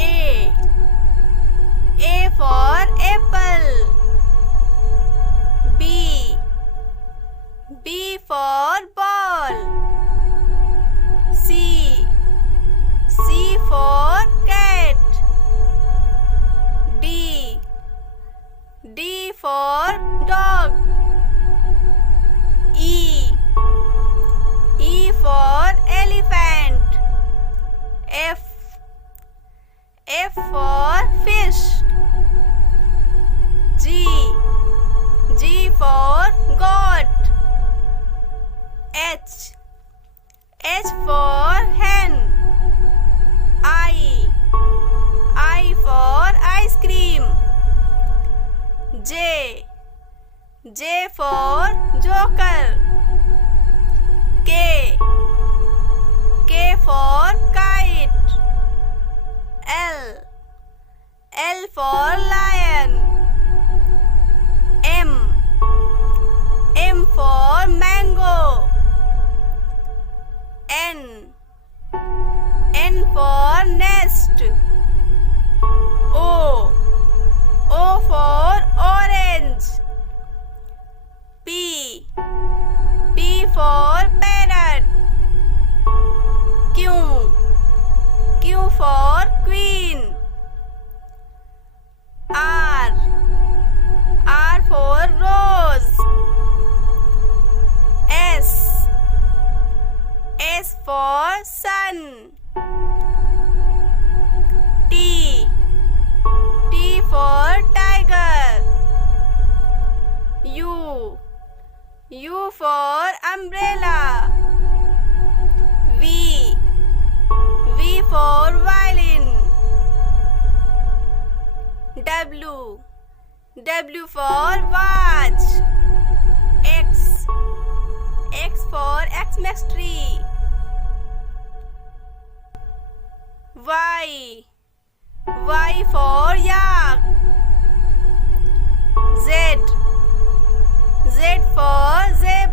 A. A for apple. B. B for ball. C. C for cat. D. D for dog. E. E for elephant. F. F for fish. G. G for goat. H. H for hen. I. I for ice cream. J. J for joker. K. K for kite. L. L for lion. M. M for mango. N. N for nest. O. O for orange. P. P for parrot. Q. Q for queen. R. R for rose. S. S for sun. T. T for tiger. U. U for umbrella. V. V for violin. W. W for watch. X. X for Xmas tree. Y. Y for yak. Z. Z for zebra.